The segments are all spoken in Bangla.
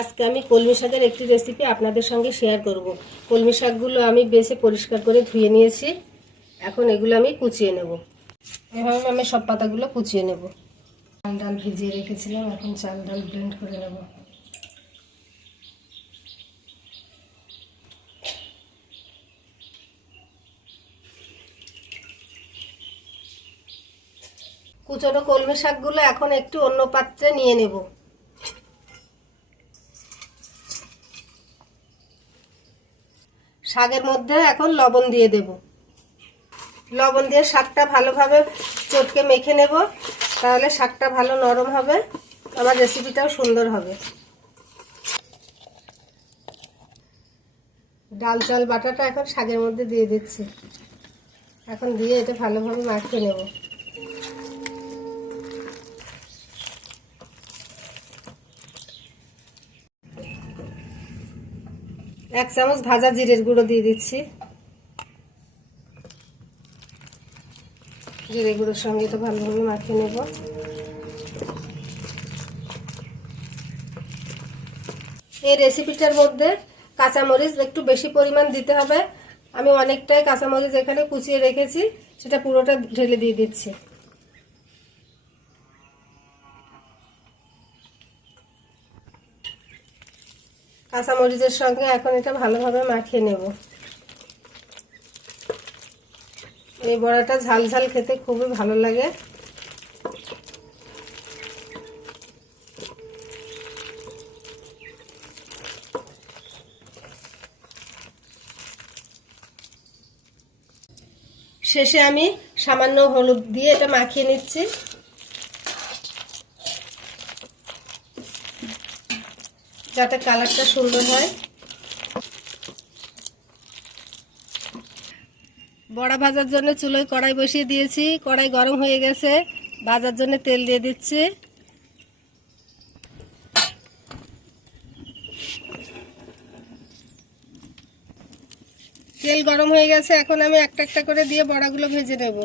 আজকে আমি কলমি শাকের একটি রেসিপি আপনাদের সঙ্গে শেয়ার করব। কলমি শাকগুলো আমি বেছে পরিষ্কার করে ধুয়ে নিয়েছি। এখন এগুলো আমি কুচিয়ে নেব। এভাবে আমি সব পাতাগুলো কুচিয়ে নেব। চাল ডাল ভিজিয়ে রেখেছিলাম, এখন চাল ডাল ব্লেন্ড করে নেব। কুচনো কলমি শাকগুলো এখন একটু অন্য পাত্রে নিয়ে নেব। শাকের মধ্যে এখন লবণ দিয়ে দেব। লবণ দিয়ে শাকটা ভালোভাবে চটকে মেখে নেব, তাহলে শাকটা ভালো নরম হবে, আমার রেসিপিটাও সুন্দর হবে। ডাল, চাল, বাটাটা এখন শাকের মধ্যে দিয়ে দিচ্ছি। এখন দিয়ে এটা ভালোভাবে মাখিয়ে নেব। এক চামচ ভাজা জিরের গুঁড়ো দিয়ে দিচ্ছি। জিরে গুঁড়োর সঙ্গে এটা ভালোভাবে মাখিয়ে নেব। এই রেসিপিটার মধ্যে কাঁচামরিচ একটু বেশি পরিমাণ দিতে হবে। আমি অনেকটাই কাঁচামরিচ এখানে কুচিয়ে রেখেছি, সেটা পুরোটা ঢেলে দিয়ে দিচ্ছি। কাঁচামরিচের সঙ্গে এখন এটা ভালোভাবে মাখিয়ে নেব। এই বড়াটা ঝাল ঝাল খেতে খুবই ভালো লাগে। শেষে আমি সামান্য হলুদ দিয়ে এটা মাখিয়ে নিচ্ছি। যাতে কালারটা সুন্দর হয়। বড়া ভাজার জন্য চুলোয় কড়াই বসিয়ে দিয়েছি। কড়াই গরম হয়ে গেছে। ভাজার জন্য তেল দিয়ে দিচ্ছি। তেল গরম হয়ে গেছে। এখন আমি একটা একটা করে দিয়ে বড়াগুলো ভেজে নেব।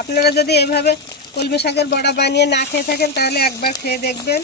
আপনারা যদি এভাবে কলমি শাকের বড়া বানিয়ে না খেয়ে থাকেন, তাহলে একবার খেয়ে দেখবেন